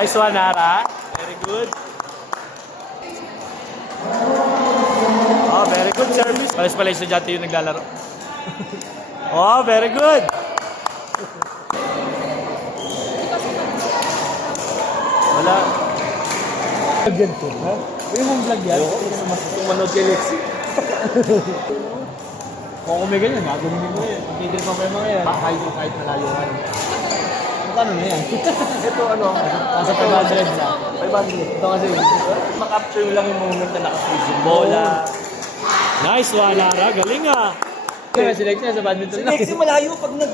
Nice one, Nara. Very good. Oh, very good service. Palis pala yung estudyante yung naglalaro. Oh, very good. Wala. Vlog yan po, ha? Yung mong vlog yan? Kung manood kay Lexi. Kung may ganyan, gagawin mo yan. Pag-idrip pa mga yan, kahit nalayuhan. Ano na yan? Ito ano? Nasa 500 na. 500. Ito kasi, Makapture mo lang yung moment na naka-freeze yung bola. Nice one, Nara. Galing ah. kaya si Lexi sa badminton lang. Lexi malayo pag nag...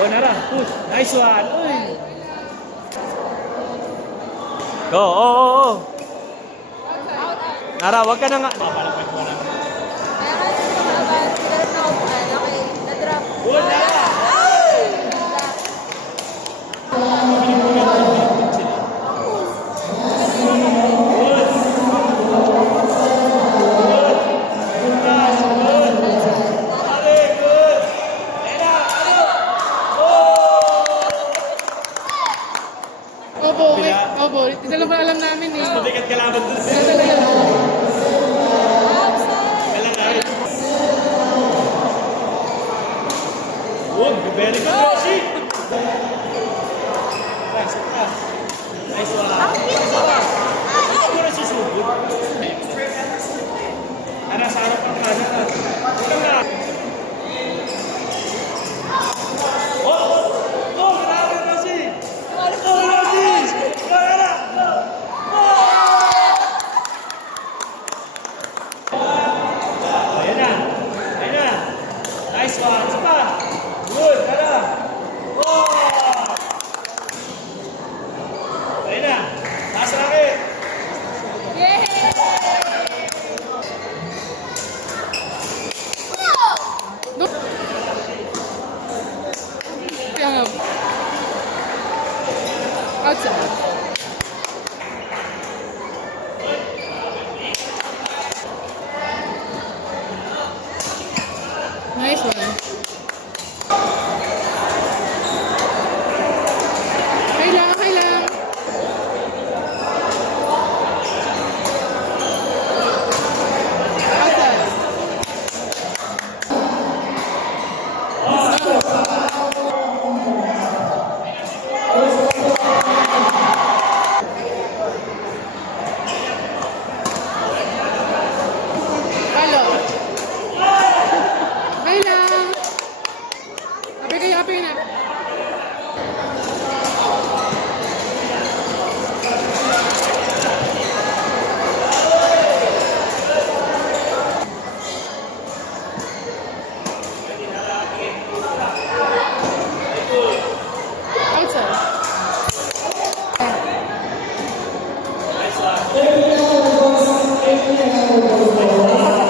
Oh, Nara. Push. Nice one. Uy. Go. Oh. Nara, wag ka na nga. Good, Nara. Opo. Ito lang ba alam namin eh. Mabigat kalaban dun. Good, very good, Roshi. Nice one. Ako na susugod. Ana, sa harap ang kada na. Ikaw na. Oh, grabe, Roshi. Oh, Roshi. Wala. Ayan na. Nice one. Isa pa. Good, tara. Oh! Ayan na. Taas racket. Outside. Nice one. Kailang. Outside. Halo. Kailang. Happy na.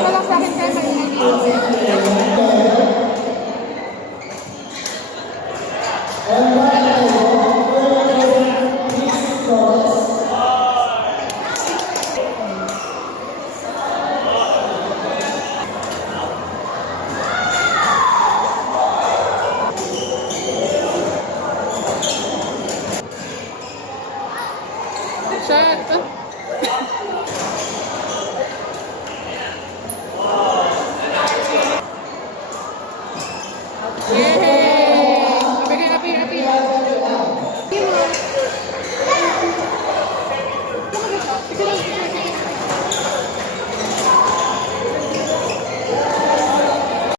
Wala sa akin kayo Shot. Yeah.